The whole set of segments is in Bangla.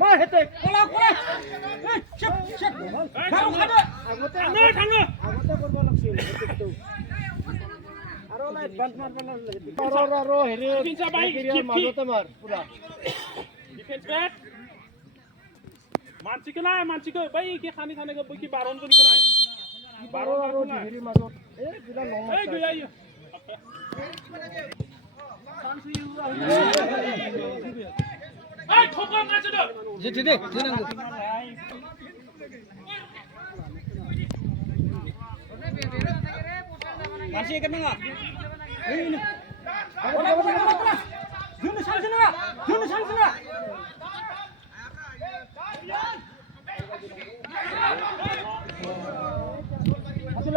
মার হেতে কোলা কোলা এই শিপ শিপ খাও খাবে আগতে আগতে করব লাগছিল তো আরো লাই বান্ট মার रो হেরে ক্যারিয়ার মাজতে মার পুরা ডিফেন্স ব্যাক মানসিকে না মানসিকে ভাই কি খানি খানে গো কি বারণ করি না বারো रो হেরে মাজত এ বিলা লং এই গই এই ঠোকা মাছ দে জি দে দিনাঙ্গ মাসি কেন না এই না জুন শান্তি না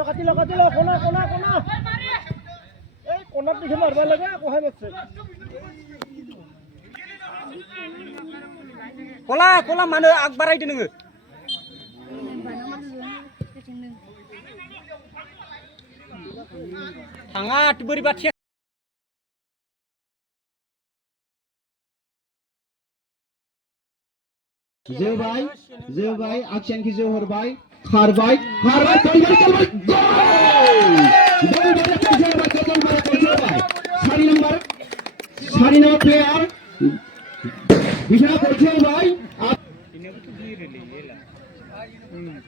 কাটিলো কোনা এই কোনাত দিকে মারবা লাগে কোহাই মারছে কোলা মানে আগ বাড়াই দি নङो थाङा बोरैबा जोबाय आखियान की जोहरबाय खारबाय सारि नम्बर प्लेयार बिछा करछे भाई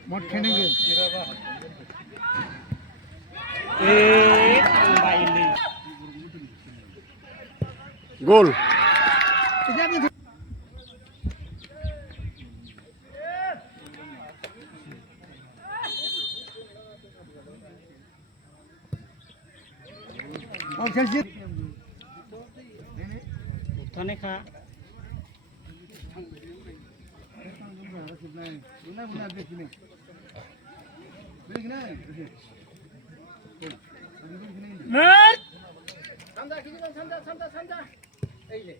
मत खेलेंगे गोल और खेलছি উঠানে খা এই যে